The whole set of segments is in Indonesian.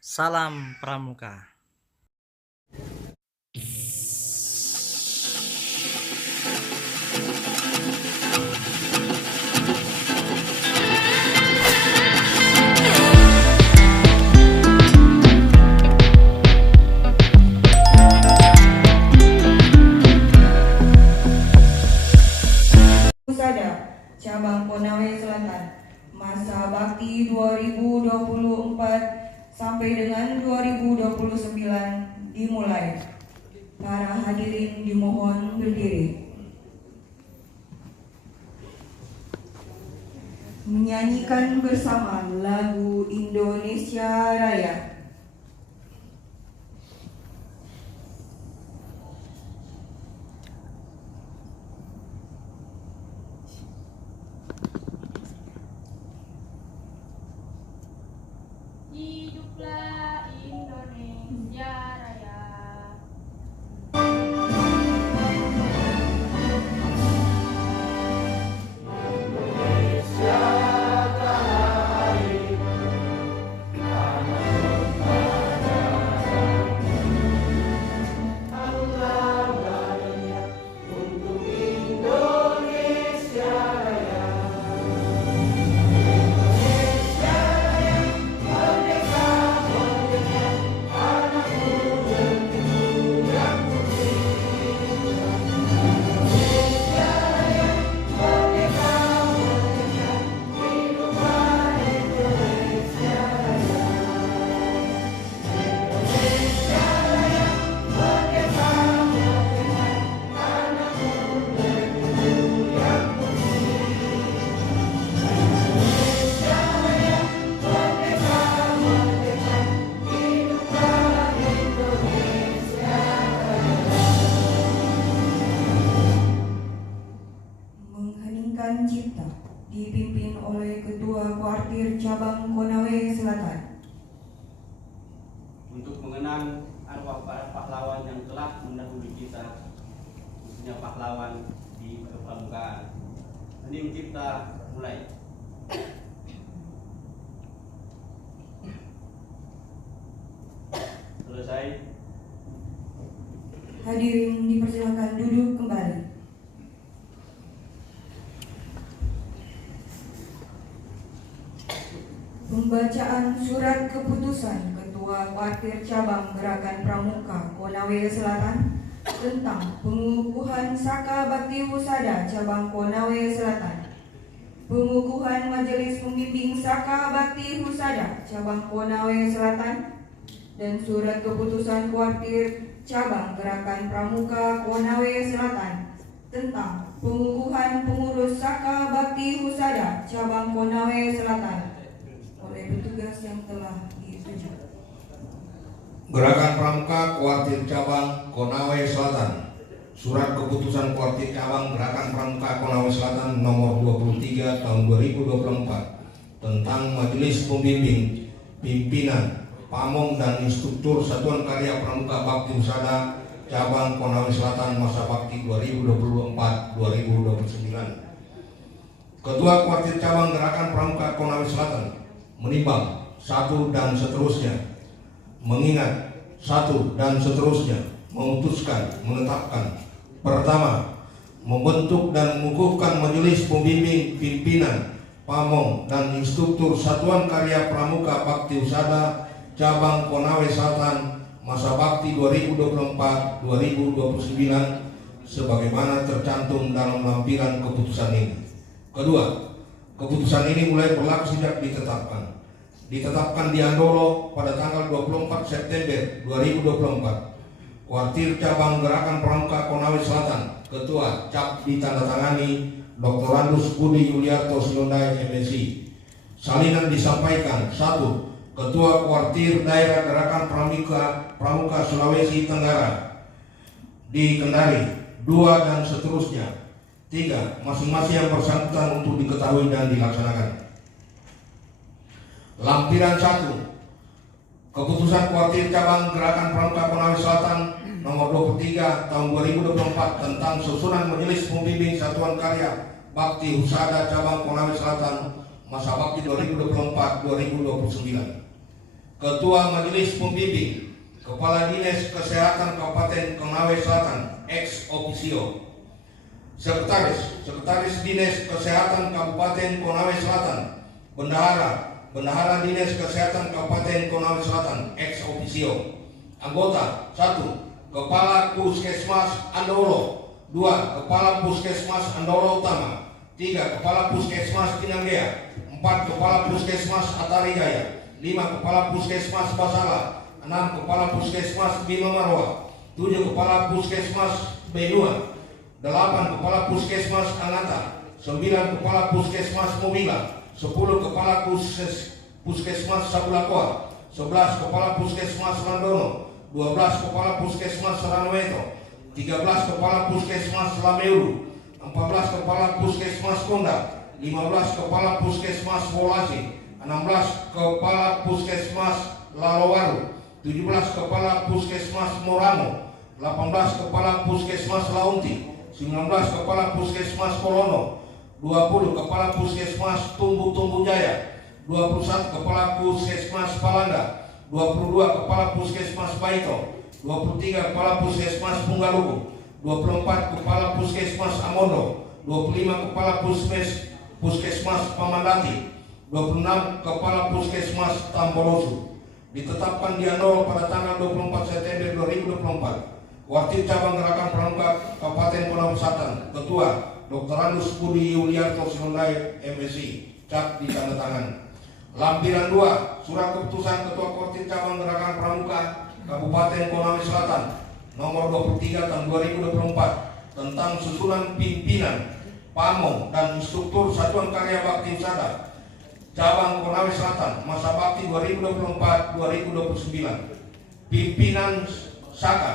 Salam Pramuka. Husada, Cabang Konawe Selatan, masa bakti 2024 sampai dengan 2029 dimulai. Para hadirin dimohon berdiri. Menyanyikan bersama lagu Indonesia Raya. Hiduplah Indonesia Raya. Mengheningkan cipta dipimpin oleh Ketua Kuartir Cabang Konawe Selatan. Untuk mengenang arwah para pahlawan yang telah mendahului kita, khususnya pahlawan di kepramukaan. Hening cipta mulai. Selesai. Hadirin dipersilakan duduk kembali. Pembacaan surat keputusan Ketua Kuartir Cabang Gerakan Pramuka Konawe Selatan tentang pengukuhan Saka Bakti Husada Cabang Konawe Selatan, pengukuhan Majelis Pembimbing Saka Bakti Husada Cabang Konawe Selatan, dan surat keputusan Kuartir Cabang Gerakan Pramuka Konawe Selatan tentang pengukuhan pengurus Saka Bakti Husada Cabang Konawe Selatan oleh petugas yang telah ditunjuk. Gerakan Pramuka Kuartir Cabang Konawe Selatan. Surat keputusan Kuartir Cabang Gerakan Pramuka Konawe Selatan nomor 23 tahun 2024 tentang Majelis Pembimbing, Pimpinan, Pamong dan Instruktur Satuan Karya Pramuka Bakti Husada Cabang Konawe Selatan masa bakti 2024-2029. Ketua Kuartir Cabang Gerakan Pramuka Konawe Selatan menimbang satu dan seterusnya, mengingat satu dan seterusnya, memutuskan, menetapkan: pertama, membentuk dan mengukuhkan Majelis Pembimbing, Pimpinan, Pamong dan Instruktur Satuan Karya Pramuka Bakti Husada Cabang Konawe Selatan masa bakti 2024-2029 sebagaimana tercantum dalam lampiran keputusan ini. Kedua, keputusan ini mulai berlaku sejak ditetapkan di Andolo pada tanggal 24 September 2024. Kuartir Cabang Gerakan Pramuka Konawe Selatan, Ketua Cap ditandatangani Dr. Andus Budi Yuliarto Silondai MSI. Salinan disampaikan: 1. Ketua Kuartir Daerah Gerakan Pramuka Sulawesi Tenggara di Kendari, 2 dan seterusnya. 3. Masing-masing yang bersangkutan untuk diketahui dan dilaksanakan. Lampiran 1. Keputusan Kuartir Cabang Gerakan Pramuka Konawe Selatan nomor 23 tahun 2024 tentang susunan Majelis Pembimbing Satuan Karya Bakti Husada Cabang Konawe Selatan masa bakti 2024-2029. Ketua Majelis Pembimbing, Kepala Dinas Kesehatan Kabupaten Konawe Selatan ex officio. Sekretaris Dinas Kesehatan Kabupaten Konawe Selatan, Bendahara Dinas Kesehatan Kabupaten Konawe Selatan ex officio. Anggota: 1. Kepala Puskesmas Andolo, 2. Kepala Puskesmas Andolo Utama, 3. Kepala Puskesmas Pinanggea, 4. Kepala Puskesmas Atari Jaya, 5. Kepala Puskesmas Basala, 6. Kepala Puskesmas Bima Marwa, 7. Kepala Puskesmas Benua, 8. Kepala Puskesmas Angata, 9. Kepala Puskesmas Mobila, 10. Kepala Puskesmas Sabulakoa, 11. Kepala Puskesmas Landono, 12. Kepala Puskesmas Ranweto, 13. Kepala Puskesmas Lameuru, 14. Kepala Puskesmas Konda, 15. Kepala Puskesmas Wolasi, 16. Kepala Puskesmas Lalowaru, 17. Kepala Puskesmas Moramo, 18. Kepala Puskesmas Launti, 19. Kepala Puskesmas Kolono, 20. Kepala Puskesmas Tumbu Jaya, 21. Kepala Puskesmas Palanda, 22. Kepala Puskesmas Baito, 23. Kepala Puskesmas Punggaluku, 24. Kepala Puskesmas Amondo, 25. Kepala Puskesmas Pamandati, 26. Kepala Puskesmas Tamborosu. Ditetapkan di Andolo pada tanggal 24 September 2024. Wakil Cabang Gerakan Pramuka Kabupaten Konawe Selatan, Ketua Dr. Andus Budi Yuliarto Silondai MSI, cap ditandatangan. Lampiran 2, Surat Keputusan Ketua Kortil Cabang Gerakan Pramuka Kabupaten Konawe Selatan nomor 23 tahun 2024 tentang susunan pimpinan, pamong dan instruktur Satuan Karya Bakti Usada Cabang Konawe Selatan masa bakti 2024-2029. Pimpinan Saka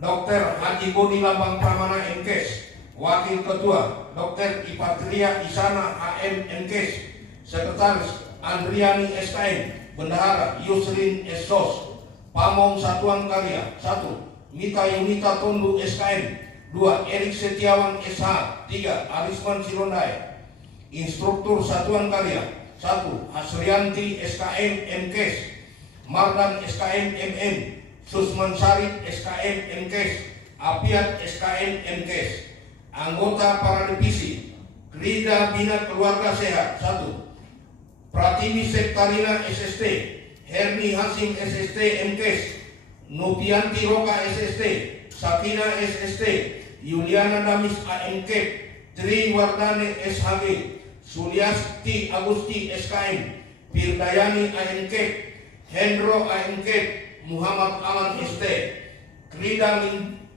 Dr. Haji Boni Lambang Pramana MKes, Wakil Ketua Dr. Ipatria Isana AM MKes, Sekretaris Andriani SKM, Bendahara Yusrin Esos. Pamong Satuan Karya: 1. Mita Yunita Tondu SKM, 2. Erik Setiawan SH, 3. Arisman Silondai. Instruktur Satuan Karya: 1. Hasrianti SKM MKes, Mardan SKM MM, Susman Sarip SKM MKes, Apiat SKM MKes. Anggota para divisi: Krida Bina Keluarga Sehat 1. Pratiwi Sektarina SST, Herni Hasim SST MKes, Nupianti Roka SST, Sakina SST, Yuliana Damis AMK, Tri Wardane SHG, Suliasti Agusti SKM, Pirdayani AMK, Hendro AMK, Muhammad Aman ST. Krida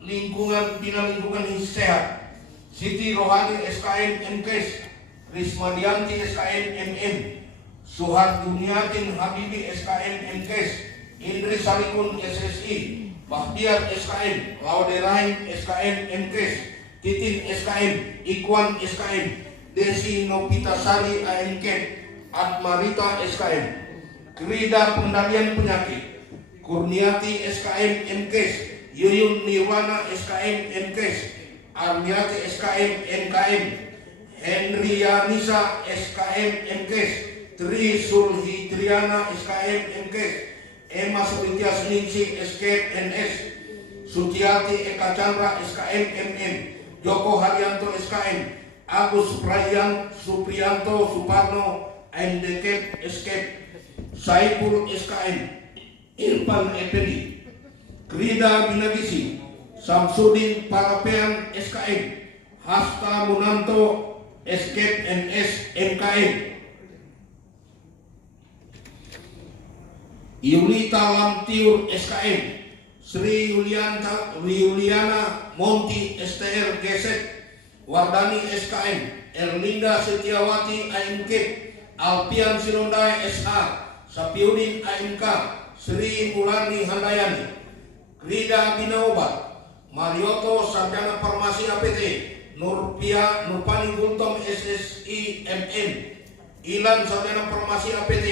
Lingkungan Bina Lingkungan Sehat, Siti Rohani SKM MKes, Rismadianti SKM MM, Suhar Duniatin Habibi SKM MKes, Indri Salikun SSI, Bahtiar SKM, Laude Rahim SKM MKes, Titin SKM, Ikwan SKM, Desi Nopitasari AMK, Atmarita SKM. Krida Pengendalian Penyakit: Kurniati SKM MKes, Yuyun Nirwana SKM MKes, Arniati SKM NKM, Henryanisa SKM MKes, Tri Sulhitriana SKM MKes, Emma Sulitias Ningsi SKM NS, Sutiati Eka Chandra SKM MM, Joko Haryanto SKM, Agus Supriyanto Suparno MDK SKM, Saipul SKM, Irfan Effendi. Krida Binagisi: Samsudin Parapean SKM, Hasta Munanto SKM NS MKM, Yulita Lamtiur SKM, Sri Yuliana Monti STR Gesek, Wardani SKM, Erlinda Setiawati AMK, Alpian Silondai SH, Sapiudin AMK, Sri Mulani Handayani. Krida Bina Obat: Marioto Sarjana Farmasi APT, Nurpani Gultom SSI MM, Ilan Sarjana Farmasi APT,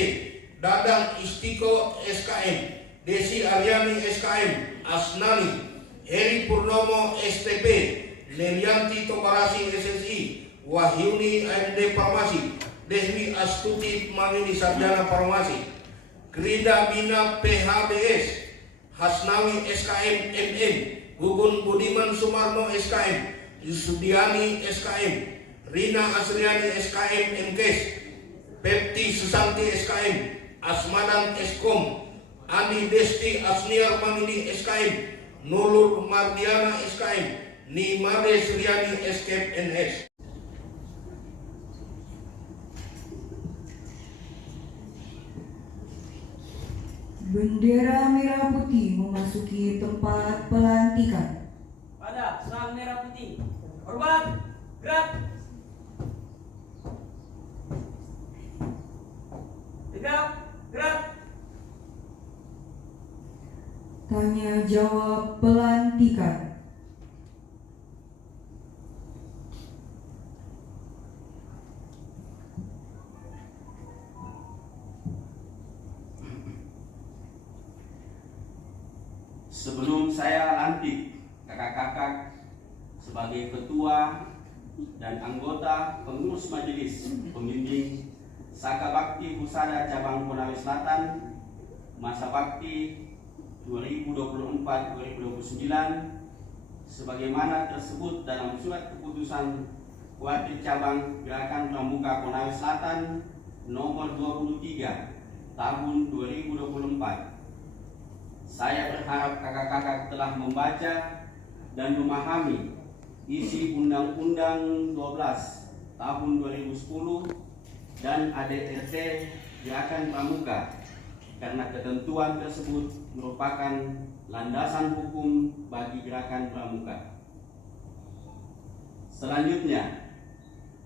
Dadang Istiko SKM, Desi Aryani SKM, Asnani, Heri Purnomo STP, Nelianti Tokarasi SSI, Wahyuni AMD Farmasi, Desmi Astuti Mangini Sarjana Farmasi. Krida Bina PHBS, Hasnawi SKM MM, Gugun Budiman Sumarno SKM, Yusudiani SKM, Rina Asriani SKM MKes, Pepti Susanti SKM, Asmadan Eskom, Ani Desti Asniar Mamini SKM, Nulur Mardiana SKM, Nimade Suryani SKM NS. Bendera merah putih memasuki tempat pelantikan. Pada serang merah putih. Hormat, gerak. Tegak, gerak. Tanya jawab pelantikan. Sebelum saya lantik kakak-kakak sebagai ketua dan anggota pengurus majelis pembimbing Saka Bakti Husada Cabang Konawe Selatan masa bakti 2024-2029 sebagaimana tersebut dalam surat keputusan Kuartir Cabang Gerakan Pramuka Konawe Selatan nomor 23 tahun 2024. Saya berharap kakak-kakak telah membaca dan memahami isi Undang-Undang 12 tahun 2010 dan ADRT Gerakan Pramuka, karena ketentuan tersebut merupakan landasan hukum bagi Gerakan Pramuka. Selanjutnya,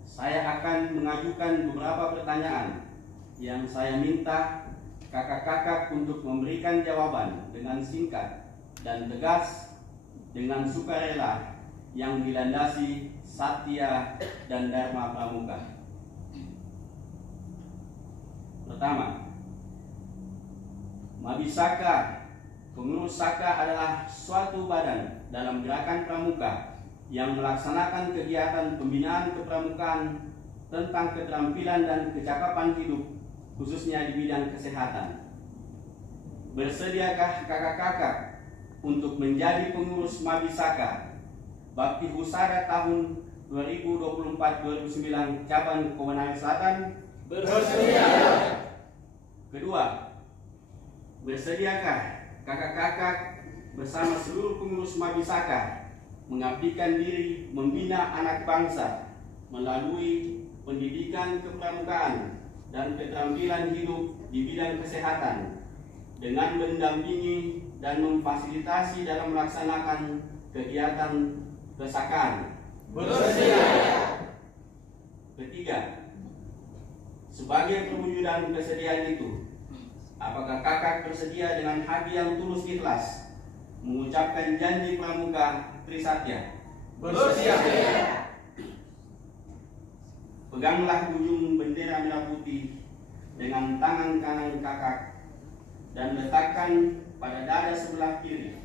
saya akan mengajukan beberapa pertanyaan yang saya minta kakak-kakak untuk memberikan jawaban dengan singkat dan tegas dengan sukarela yang dilandasi satya dan dharma pramuka. Pertama, Mabisaka, pengurus Saka adalah suatu badan dalam gerakan pramuka yang melaksanakan kegiatan pembinaan kepramukaan tentang keterampilan dan kecakapan hidup, khususnya di bidang kesehatan. Bersediakah kakak-kakak untuk menjadi pengurus Mabisaka Bakti Husada tahun 2024-2029 Cabang Konawe Selatan? Bersedia. Kedua, bersediakah kakak-kakak bersama seluruh pengurus Mabisaka mengabdikan diri membina anak bangsa melalui pendidikan kepramukaan dan keterampilan hidup di bidang kesehatan dengan mendampingi dan memfasilitasi dalam melaksanakan kegiatan kesakaan? Bersedia. Ketiga, sebagai perwujudan kesediaan itu, apakah kakak bersedia dengan hati yang tulus ikhlas mengucapkan janji pramuka Trisatya? Bersedia. Peganglah ujung bendera merah putih dengan tangan kanan kakak dan letakkan pada dada sebelah kiri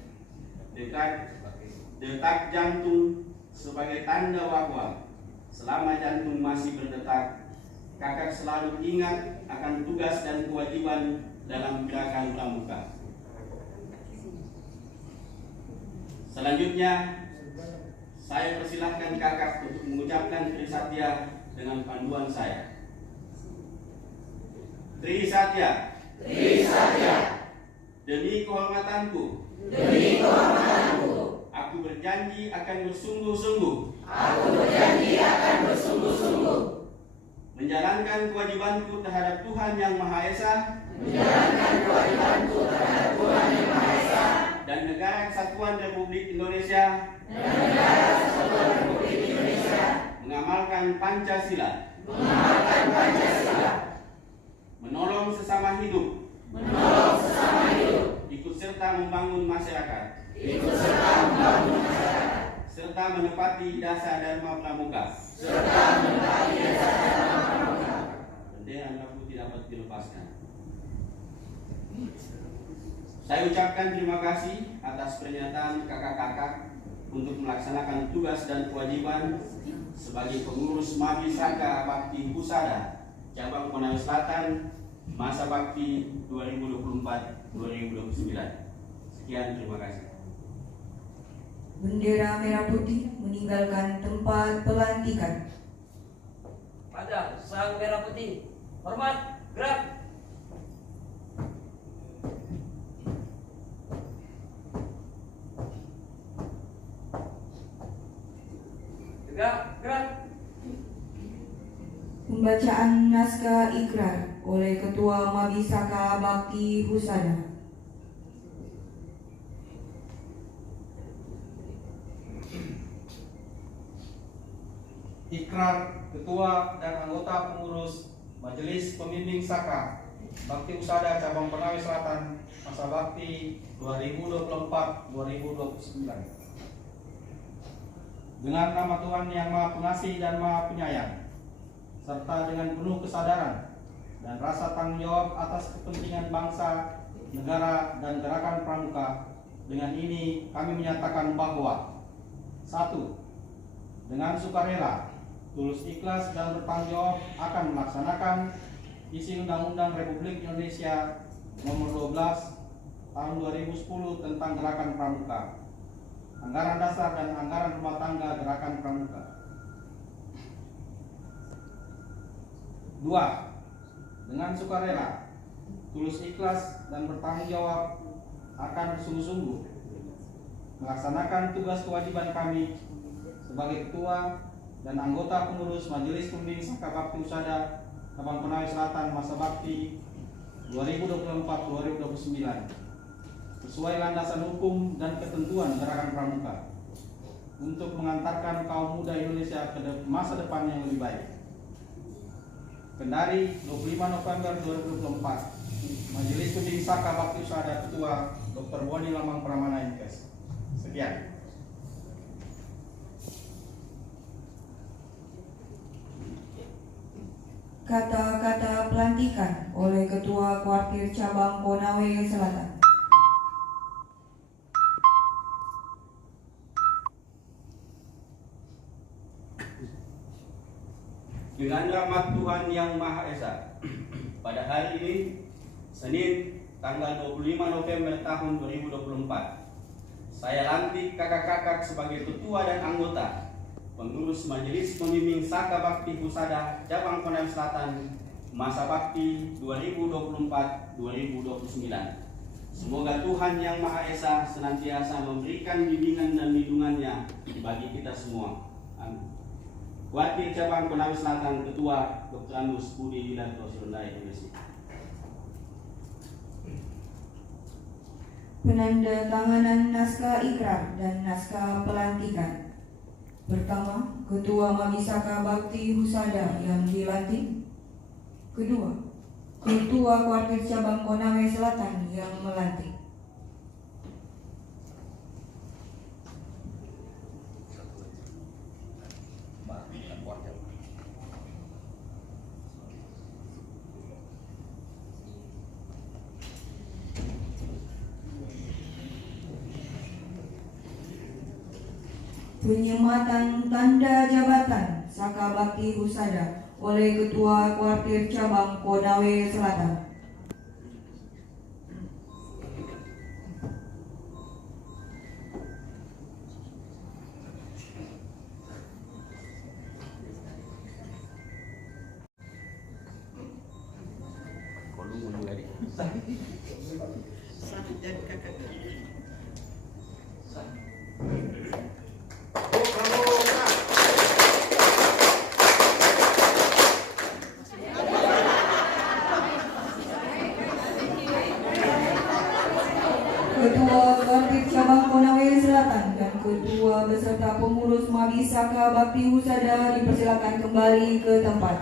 detak jantung sebagai tanda bahwa selama jantung masih berdetak, kakak selalu ingat akan tugas dan kewajiban dalam gerakan pramuka. Selanjutnya, saya persilahkan kakak untuk mengucapkan Trisatya dengan panduan saya. Trisatya. Trisatya. Demi kehormatanku. Demi kehormatanku. Aku berjanji akan bersungguh-sungguh. Aku berjanji akan bersungguh-sungguh. Menjalankan kewajibanku terhadap Tuhan Yang Maha Esa. Menjalankan kewajibanku terhadap Tuhan Yang Maha Esa. Dan Negara Kesatuan Republik Indonesia. Dan Negara Kesatuan Republik Indonesia. Mengamalkan Pancasila. Mengamalkan Pancasila. Menolong sesama hidup. Menolong sesama hidup. Ikut serta membangun masyarakat. Ikut serta membangun masyarakat. Serta menepati dasar Dharma Pramuka. Serta menepati dasar Dharma Pramuka. Bendera merah putih dapat dilepaskan. Saya ucapkan terima kasih atas pernyataan kakak-kakak untuk melaksanakan tugas dan kewajiban sebagai pengurus Mabisaka Bakti Husada Cabang Konawe Selatan masa bakti 2024-2029. Sekian, terima kasih. Bendera merah putih meninggalkan tempat pelantikan. Pada sang merah putih, hormat, gerak. Tegak, gerak. Pembacaan naskah ikrar oleh Ketua Mabisaka Bakti Husada. Ikrar Ketua dan anggota pengurus Majelis Pembimbing Saka Bakti Husada Cabang Konawe Selatan masa bakti 2024-2029. Dengan nama Tuhan yang Maha Pengasih dan Maha Penyayang, serta dengan penuh kesadaran dan rasa tanggung jawab atas kepentingan bangsa, negara, dan gerakan pramuka, dengan ini kami menyatakan bahwa 1. Dengan sukarela, tulus ikhlas dan bertanggung jawab akan melaksanakan isi Undang-Undang Republik Indonesia Nomor 12 Tahun 2010 tentang Gerakan Pramuka, Anggaran Dasar dan Anggaran Rumah Tangga Gerakan Pramuka. 2. Dengan sukarela, tulus ikhlas dan bertanggung jawab akan sungguh-sungguh melaksanakan tugas kewajiban kami sebagai ketua dan anggota pengurus Majelis Pembimbing Saka Bakti Husada Cabang Konawe Selatan masa bakti 2024-2029 sesuai landasan hukum dan ketentuan gerakan pramuka untuk mengantarkan kaum muda Indonesia ke masa depan yang lebih baik. Kendari 25 November 2024, Majelis Pembimbing Saka Bakti Husada Ketua Dr. Boni Lamang Pramana MKes. Sekian. Kata-kata pelantikan oleh Ketua Kuartir Cabang Konawe Selatan. Dengan rahmat Tuhan Yang Maha Esa, pada hari ini, Senin, tanggal 25 November tahun 2024, saya lantik kakak-kakak sebagai ketua dan anggota pengurus Majelis Pembimbing Saka Bakti Husada Cabang Konawe Selatan masa bakti 2024-2029. Semoga Tuhan Yang Maha Esa senantiasa memberikan bimbingan dan lindungannya bagi kita semua. Amin. Kuartir Cabang Konawe Selatan Ketua Dr. Andus Budi Dilanto Serundai MSI. Penandatanganan naskah ikrar dan naskah pelantikan. Pertama, Ketua Mabisaka Bakti Husada yang dilantik. Kedua, Ketua Kuartir Cabang Konawe Selatan yang melantik. Penyematan tanda jabatan Saka Bakti Husada oleh Ketua Kuartir Cabang Konawe Selatan. Ketua Kuartir Cabang Konawe Selatan dan Ketua beserta pengurus Mabisaka Bakti Husada dipersilakan kembali ke tempat.